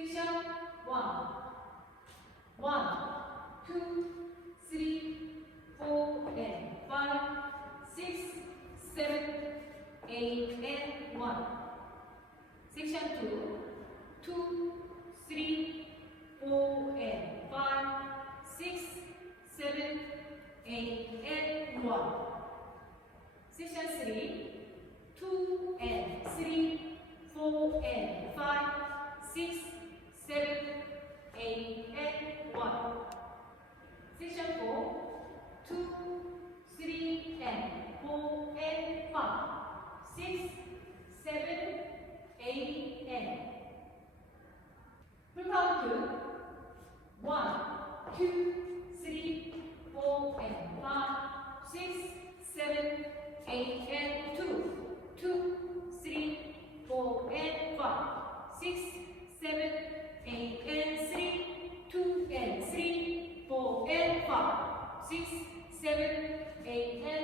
Section 1. 1, 2, 3, 4, and 5, 6, 7, 8, and 1. Section 2. 2, 3, 4, and 5, 6, 7, 8, and 1. Section 3. 2 and 3, 4 and 5, 6, 7, 8, and 1. Section 4. 2, 3, and 4, and 5, 6, 7, 8, and. Full count. 1, 2, 3, 4, and 5, 6, 7, 8, and 2. 2, 3, 4, and 5, 6, 7, 8, and 3, 2 and 3, 4 and 5, 6, 7, 8, and